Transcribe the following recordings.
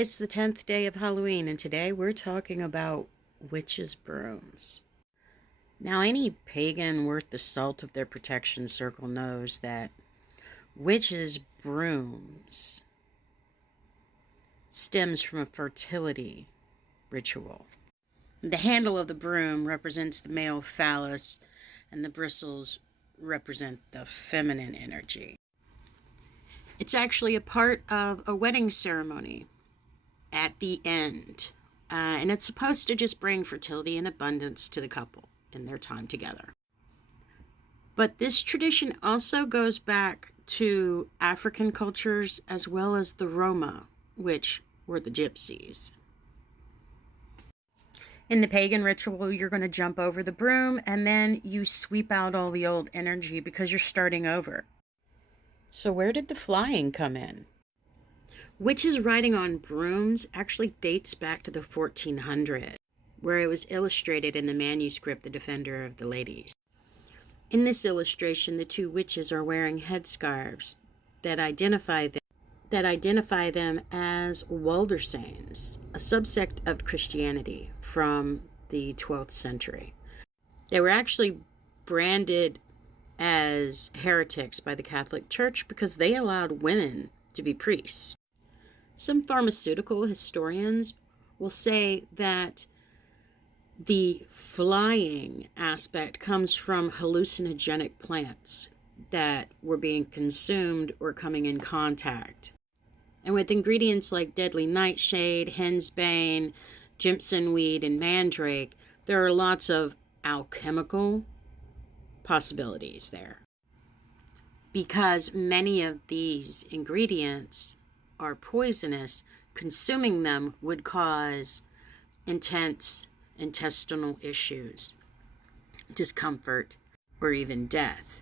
It's the 10th day of Halloween, and today we're talking about witches' brooms. Now, any pagan worth the salt of their protection circle knows that witches' brooms stems from a fertility ritual. The handle of the broom represents the male phallus, and the bristles represent the feminine energy. It's actually a part of a wedding ceremony at the end. And it's supposed to just bring fertility and abundance to the couple in their time together. But this tradition also goes back to African cultures as well as the Roma, which were the gypsies. In the pagan ritual, you're going to jump over the broom and then you sweep out all the old energy because you're starting over. So where did the flying come in? Witches riding on brooms actually dates back to the 1400s, where it was illustrated in the manuscript The Defender of the Ladies. In this illustration, the two witches are wearing headscarves that identify them as Waldersanes, a subsect of Christianity from the 12th century. They were actually branded as heretics by the Catholic Church because they allowed women to be priests. Some pharmaceutical historians will say that the flying aspect comes from hallucinogenic plants that were being consumed or coming in contact. And with ingredients like deadly nightshade, henbane, Jimson weed, and mandrake, there are lots of alchemical possibilities there. Because many of these ingredients are poisonous, consuming them would cause intense intestinal issues, discomfort, or even death.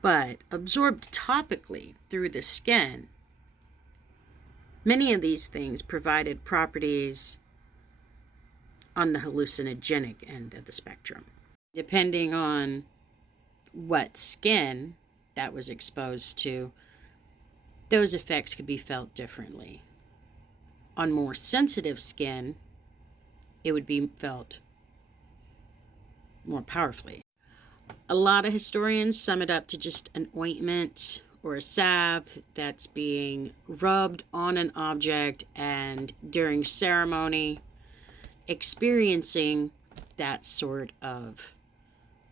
But absorbed topically through the skin, many of these things provided properties on the hallucinogenic end of the spectrum. Depending on what skin that was exposed to, those effects could be felt differently. On more sensitive skin, it would be felt more powerfully. A lot of historians sum it up to just an ointment or a salve that's being rubbed on an object and during ceremony experiencing that sort of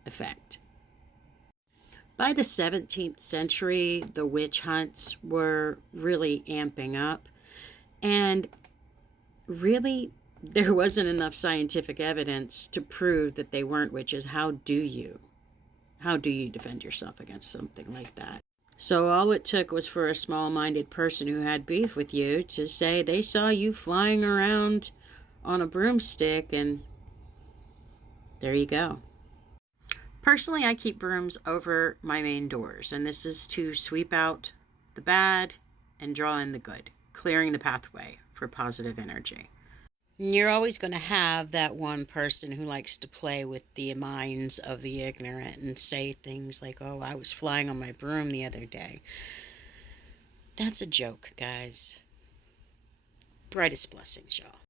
effect. By the 17th century, the witch hunts were really amping up, and really there wasn't enough scientific evidence to prove that they weren't witches. How do you defend yourself against something like that? So all it took was for a small-minded person who had beef with you to say they saw you flying around on a broomstick, and there you go. Personally, I keep brooms over my main doors, and this is to sweep out the bad and draw in the good, clearing the pathway for positive energy. You're always going to have that one person who likes to play with the minds of the ignorant and say things like, "Oh, I was flying on my broom the other day." That's a joke, guys. Brightest blessings, y'all.